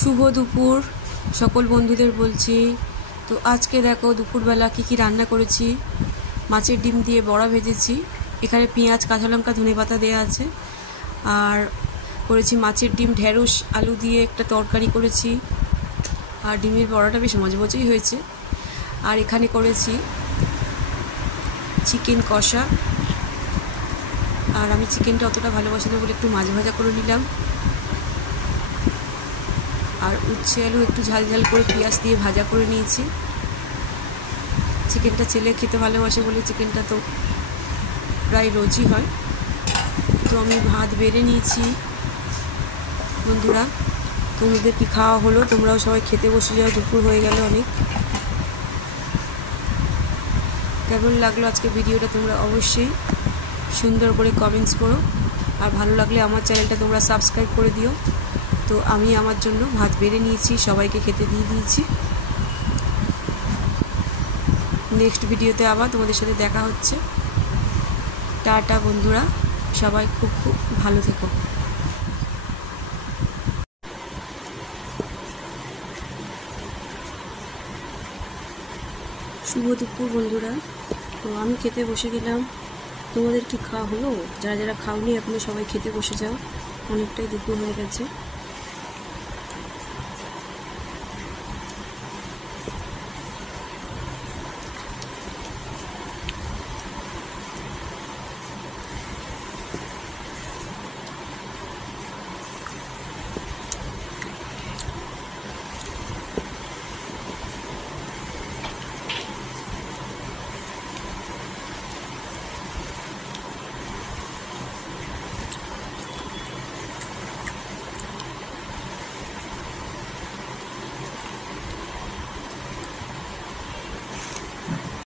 শুভ দুপুর সকল বন্ধুদের বলছি। তো আজকে দেখো দুপুরবেলা কি রান্না করেছি। মাছের ডিম দিয়ে বড়া ভেজেছি, এখানে পেঁয়াজ কাঁচা লঙ্কা ধনেপাতা দেওয়া আছে। আর করেছি মাছের ডিম ঢেঁড়স আলু দিয়ে একটা তরকারি করেছি। আর ডিমের বড়াটা বেশ মজমজেই হয়েছে। আর এখানে করেছি চিকেন কষা। আর আমি চিকেনটা অতটা ভালোবাসি না বলে একটু মাছ ভাজা করে নিলাম। আর উচ্ছে আলু একটু ঝাল ঝাল করে পেঁয়াজ দিয়ে ভাজা করে নিয়েছি। চিকেনটা ছেলে খেতে ভালোবাসে বলে চিকেনটা তো প্রায় রোজই হয়। তো আমি ভাত বেড়ে নিয়েছি। বন্ধুরা, তোমাদের কি খাওয়া হলো? তোমরাও সবাই খেতে বসে যাও, দুপুর হয়ে গেল অনেক। কেমন লাগলো আজকে ভিডিওটা তোমরা অবশ্যই সুন্দর করে কমেন্টস করো। আর ভালো লাগলে আমার চ্যানেলটা তোমরা সাবস্ক্রাইব করে দিও। তো আমি আমার জন্য ভাত বেড়ে নিয়েছি, সবাইকে খেতে দিয়ে দিয়েছি। নেক্সট ভিডিওতে আবার তোমাদের সাথে দেখা হচ্ছে। টাটা বন্ধুরা, সবাই খুব খুব ভালো থেকো। শুভ দুপুর বন্ধুরা। তো আমি খেতে বসে গেলাম। তোমাদের কি খাওয়া হলো? যারা যারা খাওনি এখনো সবাই খেতে বসে যাও, অনেকটাই দুপুর হয়ে গেছে।